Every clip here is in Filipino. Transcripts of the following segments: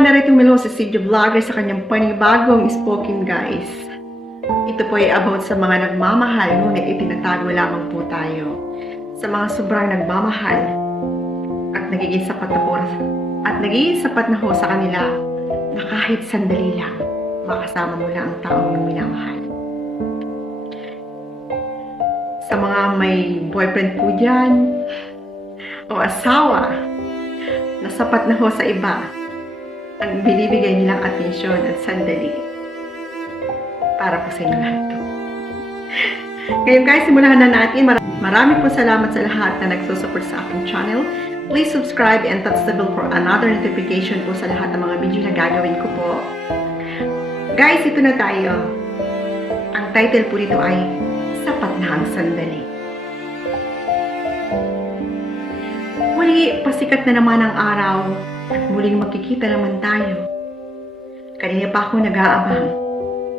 narito Melo sa Studio Vlogger sa kanyang panibagong spoken guys. Ito po ay about sa mga nagmamahal ngunit itinatago lamang po tayo. Sa mga sobrang nagmamahal at nagiging sapat na ho sa kanila na kahit sandali lang makasama mo lang ang taong minamahal. Sa mga may boyfriend po dyan o asawa na sapat na ho sa iba ang binibigay nilang atensyon at sandali para po sa inyo lahat to. Ngayon guys, simulan na natin. Marami po salamat sa lahat na nagsusupport sa aking channel. Please subscribe and touch the bell for another notification po sa lahat ng mga video na gagawin ko po. Guys, ito na tayo. Ang title po nito ay Sapat na ang Sandali. Muli, pasikat na naman ang araw at muling magkikita naman tayo. Kanina pa ako nag-aabang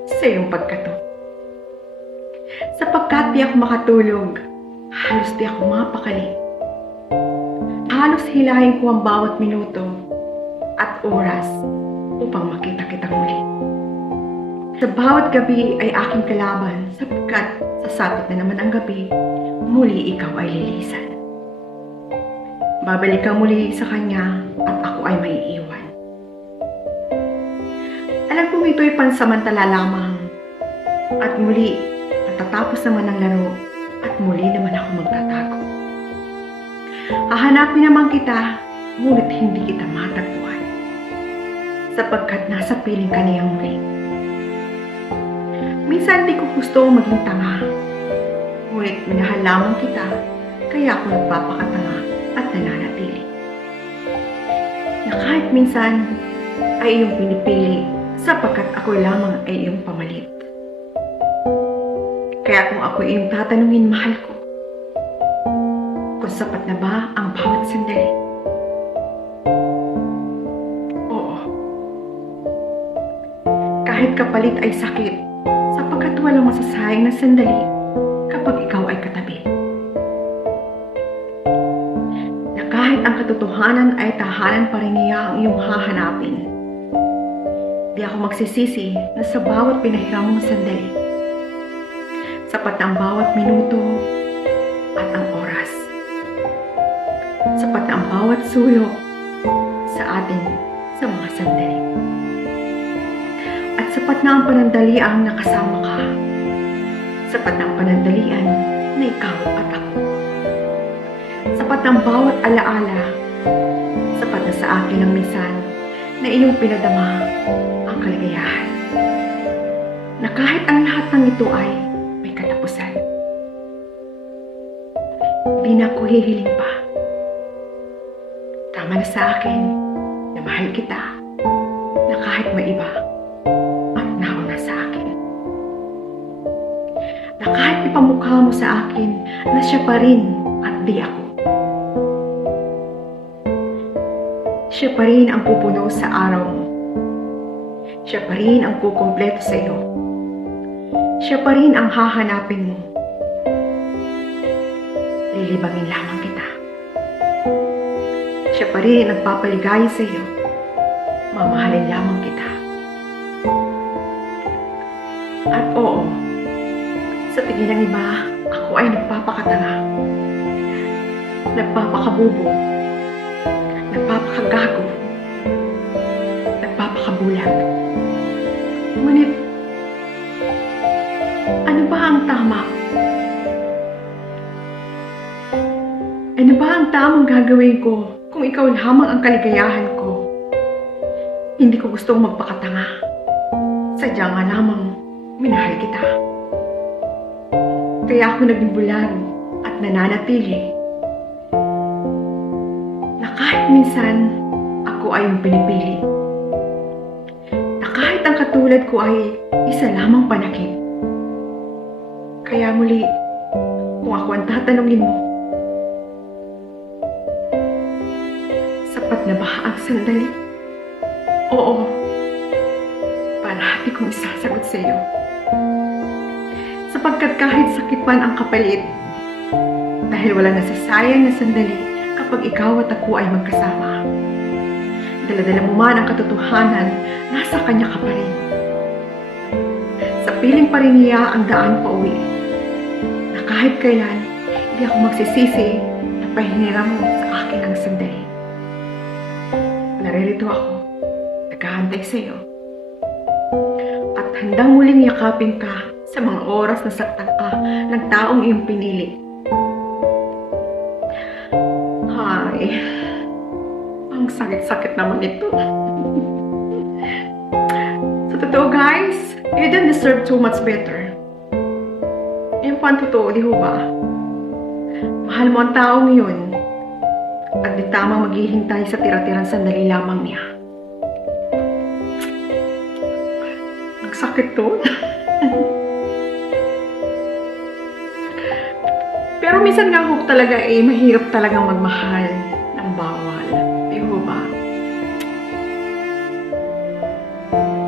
sa iyong pagkatok. Sapagkat di ako makatulog, halos di ako mapakali. Halos hilahin ko ang bawat minuto at oras upang makita kita muli. Sa bawat gabi ay aking kalaban sapagkat sasapit na naman ang gabi, muli ikaw ay lilisan. Babalik ka muli sa kanya at ako ay maiiwan. Alam kong ito'y pansamantala lamang at muli matatapos naman ang laro at muli naman ako magtatago. Hahanapin naman kita ngunit hindi kita matagpuan sapagkat nasa piling ka niyang muli. Minsan di ko gusto maging tanga ngunit minahal lamang kita kaya ako nagpapakatanga at nananatili. Na kahit minsan ay iyong pinipili sapagkat ako lamang ay iyong pamalit. Kaya kung ako iyong tatanungin, mahal ko, kung sapat na ba ang bawat sandali? Oo. Kahit kapalit ay sakit sapagkat walang masasayang na sandali kapag ikaw ay katabi. Kahit ang katotohanan ay tahanan pa rin niya ang iyong hahanapin. Di ako magsisisi na sa bawat pinahiram mong sandali. Sapat ang bawat minuto at ang oras. Sapat ang bawat sulok sa atin sa mga sandali. At sapat na ang panandaliang nakasama ka. Sapat na ang panandalian na ikaw at ako. Sapat ng bawat alaala, sapat na sa akin ang minsan na iyong pinadama ang kaligayahan. Na kahit ang lahat ng ito ay may katapusan. Di na ako hihiling pa. Tama na sa akin na mahal kita na kahit may iba at nauna sa akin. Na kahit ipamukha mo sa akin na siya pa rin at di ako. Siya pa rin ang pupuno sa araw mo. Siya pa rin ang kukumpleto sa iyo. Siya pa rin ang hahanapin mo. Lilibangin lamang kita. Siya pa rin ang nagpapaligaya sa iyo. Mamahalin lamang kita. At oo, sa tingin ng iba, ako ay nagpapakatanga. Nagpapakabubo. Nagpapakagago, nagpapakabulag. Ngunit, ano ba ang tama? Ano ba ang tamang gagawin ko kung ikaw lamang ang kaligayahan ko? Hindi ko gustong magpakatanga. Sadya nga lamang minahal kita. Kaya ako naging bulag at nananatili. Kahit minsan, ako ay yung pinipili. Na kahit ang katulad ko ay isa lamang panakip. Kaya muli, kung ako ang tatanungin mo, sapat na ba ang sandali? Oo, parati kong isasagot sa iyo. Sapagkat kahit sakit man ang kapalit, dahil wala nasasayang na sandali kapag ikaw at ako ay magkasama. Dala-dala mo man ang katotohanan, nasa kanya ka pa rin. Sa piling pa rin niya ang daan pa uwi. Na kahit kailan, hindi ako magsisisi na pahinira mo sa akin ang sandali. Naririto ako, naghahantay sa iyo. At handang muling yakapin ka sa mga oras na saktan ka ng taong iyong pinili. Ay, ang sakit-sakit naman ito. Sa totoo guys, you don't deserve too much better. Yung po ang totoo, di ho ba? Mahal mo ang taong yun at di tamang maghihintay sa tira-tirang sandali lamang niya. Ang sakit to. Pero minsan nga ho talaga mahirap talagang magmahal ng bawal. Di ho ba?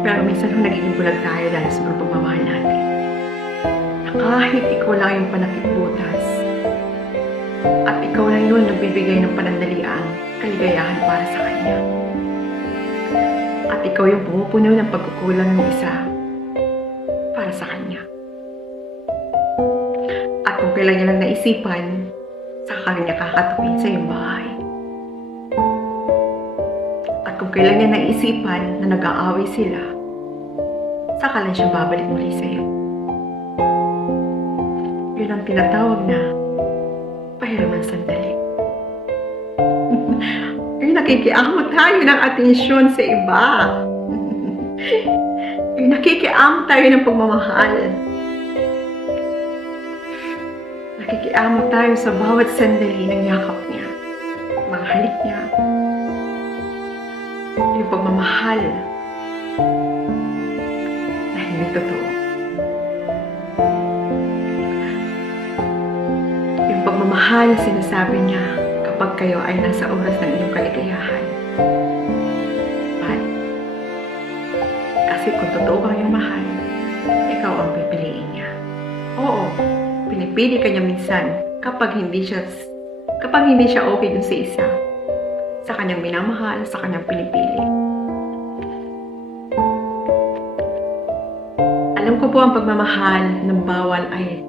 Pero minsan ho nagiging bulag tayo dahil sa mga pagmamahal natin. Na kahit ikaw lang yung panakitbutas at ikaw lang yun nagbibigay ng panandaliang kaligayahan para sa kanya. At ikaw yung pumupuno ng pagkukulang ng isa para sa kanya. At kung kailan niya lang naisipan, saka ka niya kakatuwin sa iyong bahay. At kung kailan niya naisipan na nag-aaway sila, saka lang siya babalik muli sa iyo. Yun ang tinatawag na pahiram ng sandali. Yung nakikiamot tayo ng atensyon sa iba. Yung nakikiamot tayo ng pagmamahal. Nakikiamot tayo sa bawat sandali ng yakap niya, mga halik niya. Yung pagmamahal na hindi totoo. Yung pagmamahal na sinasabi niya kapag kayo ay nasa oras ng inyong kaligayahan. But, kasi kung totoo kang iyong mahal, ikaw ang pipiliin niya. Oo, pinipili ka niya minsan kapag hindi siya okay dun sa isa, sa kanyang minamahal, sa kanyang pinipili. Alam ko po ang pagmamahal ng bawal ay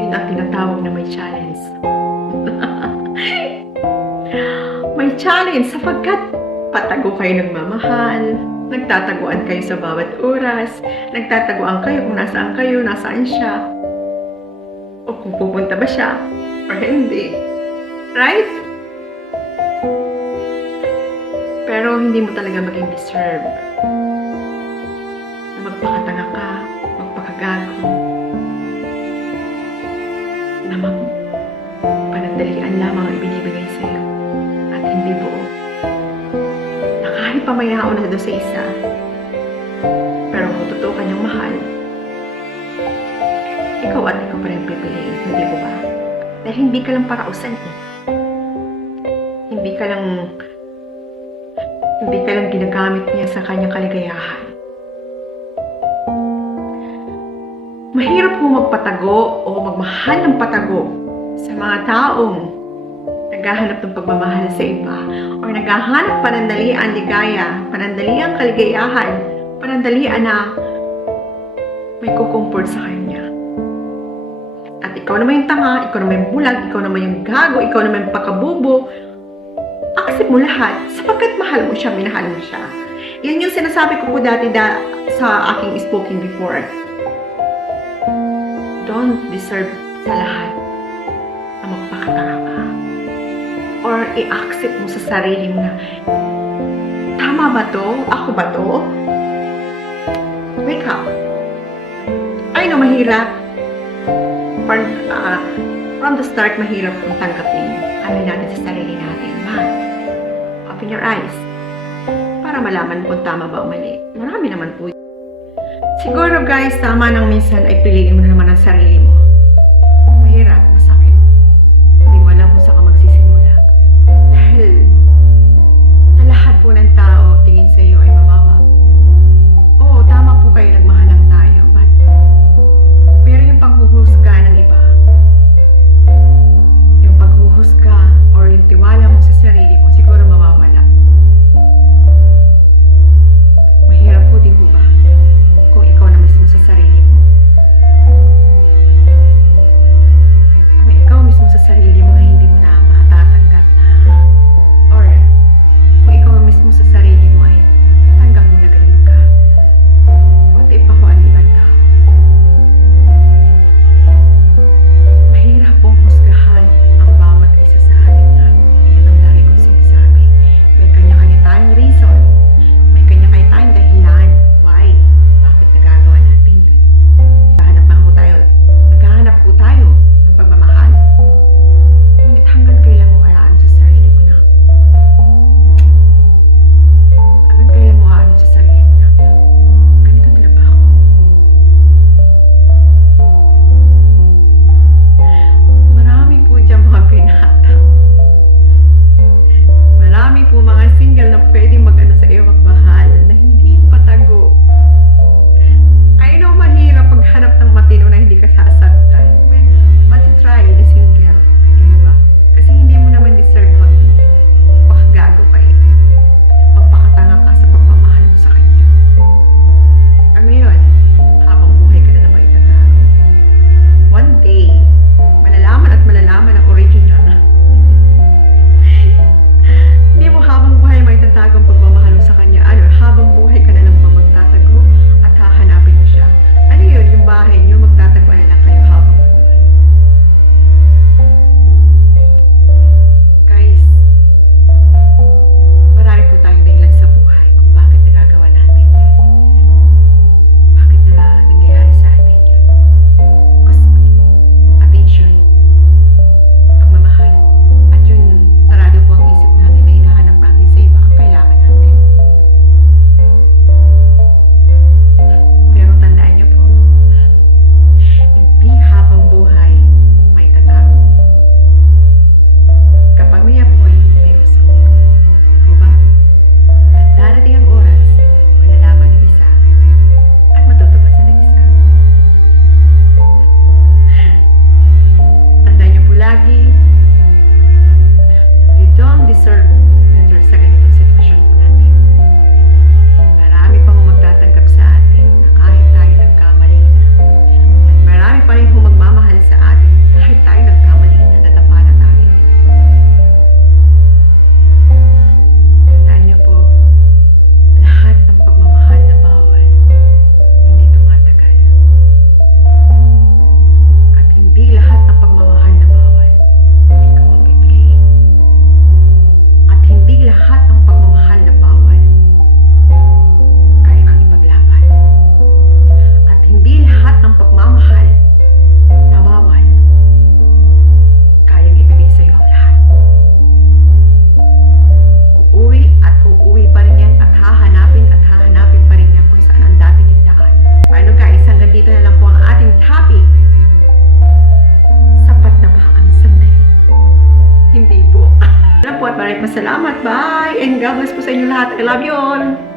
yun ang tinatawag na may challenge. May challenge sapagkat patago kayo nagmamahal, nagtataguan kayo sa bawat oras, nagtataguan kayo kung nasaan siya, o kung pupunta ba siya, or hindi. Right? Pero hindi mo talaga maging deserve na magpakatanga ka, magpakagago, na panandalian lamang ang binibigay sa'yo at hindi buo. Na kahit pa may nauna doon sa isa, pero kung totoo kanyang mahal, ikaw at ikaw pa rin pipiliin, hindi mo ba? Dahil hindi ka lang parausan eh. Hindi ka lang ginagamit niya sa kanyang kaligayahan. Mahirap po magpatago o magmahal ng patago sa mga taong naghahanap ng pagmamahal sa iba o naghahanap panandalian ligaya, panandalian kaligayahan, panandalian na may kukumport sa kanya. At ikaw naman yung tanga, ikaw naman yung bulag, ikaw naman yung gago, ikaw naman yung pakabubo. Accept mo lahat sapagkat mahal mo siya, minahal mo siya. Yan yung sinasabi ko po dati sa aking spoken before. Don't deserve sa lahat na magpakatanga ka. Or i-accept mo sa sarili mo na, tama ba to? Ako ba to? Wake up. I know, mahirap. From the start, mahirap kung tanggapin ano natin sa sarili natin. But, open your eyes para malaman kung tama ba o mali. Marami naman po. Siguro guys, tama nang minsan ay piliin mo naman ang sarili mo. Mahirap, masakit. Hindi mo alam kung saan ka magsisimula. Dahil sa lahat po ng tao, tingin sa iyo ay mababa. Oo, tama po kayo, nagmahal lang tayo. But, pero yung panghuhusga ng iba, yung paghuhusga or yung tiwala mo sa sarili mo, siguro mawawala. po at maraming salamat. Bye! And God bless po sa inyo lahat. I love you all!